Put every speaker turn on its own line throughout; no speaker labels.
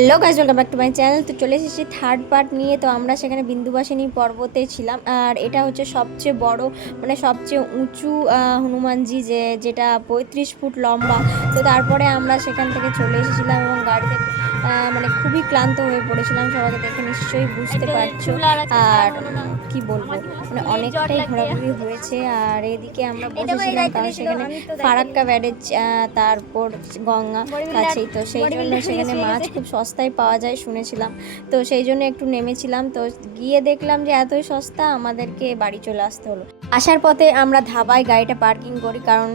Hello guys welcome back to my channel তো চলে এসেছি থার্ড পার্ট নিয়ে। তো আমরা সেখানে বিন্দুবাসিনী পর্বতে ছিলাম। আর এটা হচ্ছে সবচেয়ে বড় মানে সবচেয়ে উঁচু হনুমানজি যে, যেটা পঁয়ত্রিশ ফুট লম্বা। তো তারপরে আমরা সেখান থেকে চলে এসেছিলাম এবং গাড়িতে মানে খুবই ক্লান্ত হয়ে পড়েছিলাম সবাইকে দেখে নিশ্চয়ই বুঝতে পারছ। আর কি বলব মানে অনেকটাই ঘোরাঘুরি হয়েছে। আর এদিকে আমরা বসেছিলাম কারণ সেখানে ফারাক্কা ব্যারেজ তারপর গঙ্গা কাছেই। তো সেই জন্য সেখানে মাছ খুব সস্তায় পাওয়া যায় শুনেছিলাম। তো সেই জন্য একটু নেমেছিলাম। তো গিয়ে দেখলাম যে এতই সস্তা আমাদেরকে বাড়ি চলে আসতে হলো। আসার পথে আমরা ধাবায় গাড়িটা পার্কিং করি, কারণ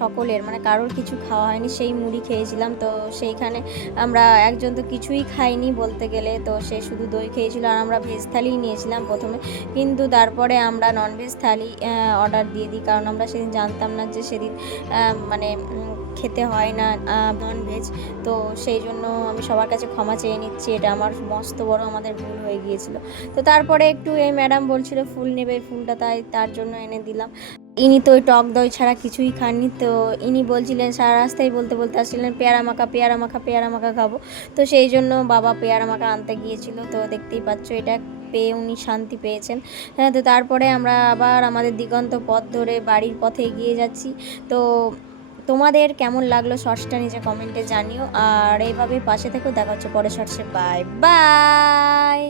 সকলের মানে কারোর কিছু খাওয়া হয়নি, সেই মুড়ি খেয়েছিলাম। তো সেইখানে আমরা একজন তো কিছুই খাইনি বলতে গেলে, তো সে শুধু দই খেয়েছিল আর আমরা ভেজ থালিই নিয়েছিলাম প্রথমে। কিন্তু তারপরে আমরা ননভেজ থালি অর্ডার দিয়ে দিই, কারণ আমরা সেদিন জানতাম না যে সেদিন মানে খেতে হয় না ননভেজ তো সেই জন্য আমি সবার কাছে ক্ষমা চেয়ে নিচ্ছি, এটা আমার মস্ত বড় আমাদের ভুল হয়ে গিয়েছিল। তো তারপরে একটু এই ম্যাডাম বলছিল, ফুল নেবে, ফুলটা তাই, তার জন্য এনে দিলাম। ইনি তো ওই টক দই ছাড়া কিছুই খাননি। তো ইনি বলছিলেন, সারা রাস্তায় বলতে বলতে আসছিলেন, পেয়ারা মাখা পেয়ারা মাখা পেয়ারা মাখা খাব। তো সেই জন্য বাবা পেয়ারা মাখা আনতে গিয়েছিল। তো দেখতেই পাচ্ছ, এটা পেয়ে উনি শান্তি পেয়েছেন। হ্যাঁ তো তারপরে আমরা আবার আমাদের দিগন্ত পথ ধরে বাড়ির পথে এগিয়ে যাচ্ছি। তো তোমাদের কেমন লাগল শর্টসটা নিচে কমেন্টে জানিও। আর এইভাবেই পাশে থেকেও দেখা হচ্ছে পরে শর্টসে। Bye bye!